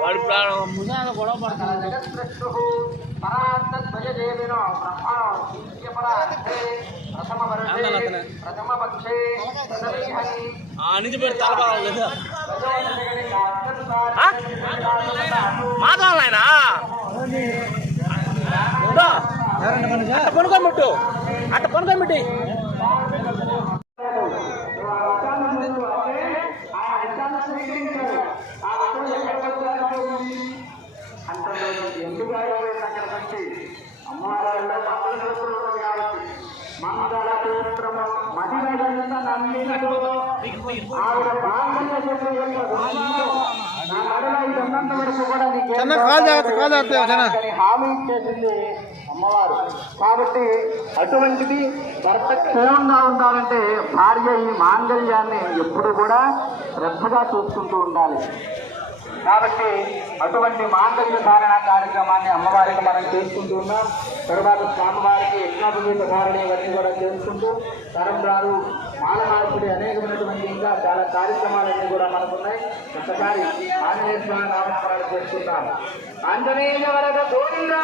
వాడి ప్రాణం గొడవ పడతాడు ఆ నుంచి పెట్టి తలపాలి కదా ఆయన అట్ట కొనుక్కోబెట్టు అట్ట కొనుక్కోబెట్టి మంగళ సూత్రము మదివడంత నమ్మినతో ఆవిడ బాంగల్య చెప్పు యొక్క రుణంతో నా నడుల ఇది ఉన్నంత వరకు కూడా నీకేం చిన్న కాలు జాగ్రత్త, కాలు జాగ్రత్త, చిన్న. అని హామీ ఇచ్చేసింది అమ్మవారు. కాబట్టి అటువంటిది భర్త క్షేమంగా ఉండాలంటే భార్య ఈ మాంగళ్యాన్ని ఎప్పుడు కూడా శ్రద్ధగా చూసుకుంటూ ఉండాలి. కాబట్టి అటువంటి మాంగళ్య ధారణ కార్యక్రమాన్ని అమ్మవారికి మనం చేసుకుంటూ ఉన్నాం. తర్వాత స్వామివారికి యజ్ఞోపవీత ధారణ ఇవన్నీ కూడా చేసుకుంటూ తరంబ్రాలు మాల మార్పిడి అనేకమైనటువంటి ఇంకా చాలా కార్యక్రమాలన్నీ కూడా మనకున్నాయి ఒకసారి ఆంజనేయ స్వామి నామస్మరణ చేసుకుంటాం ఆంజనేయ వరద గోవిందా!